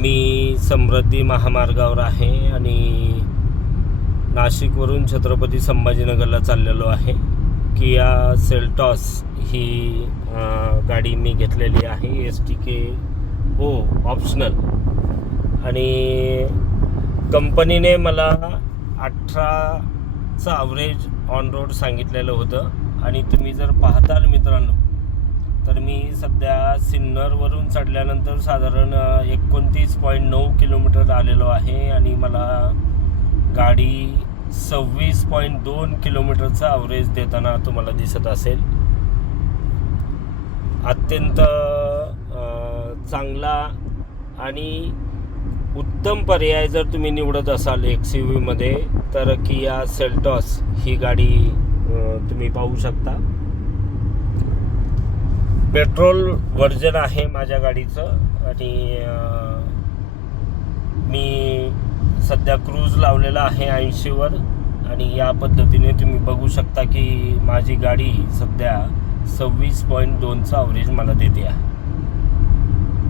मी समृद्धी महामार्गावर आहे आणि नाशिकवरून छत्रपती संभाजीनगरला चाललेलो आहे. किया सेल्टॉस ही गाडी मी घेतलेली आहे. STK ऑप्शनल आणि कंपनीने मला 18चा ॲव्हरेज ऑन रोड सांगितलेलं होतं. आणि तुम्ही जर पाहताल मित्रांनो, तर मी सध्या सिन्नरवरून चढल्यानंतर साधारण 29.9 किलोमीटर आलेलो आहे आणि मला गाडी 26.2 किलोमीटरचा ॲव्हरेज देताना तुम्हाला दिसत असेल. अत्यंत चांगला आणि उत्तम पर्याय जर तुम्ही निवडत असाल XUVमध्ये तर किया सेल्टॉस ही गाडी तुम्ही पाहू शकता. पेट्रोल व्हर्जन आहे माझ्या गाडीचं आणि मी सध्या क्रूज लावलेला आहे 80वर आणि या पद्धतीने तुम्ही बघू शकता की माझी गाडी सध्या 26.2चा ॲव्हरेज मला देते आहे.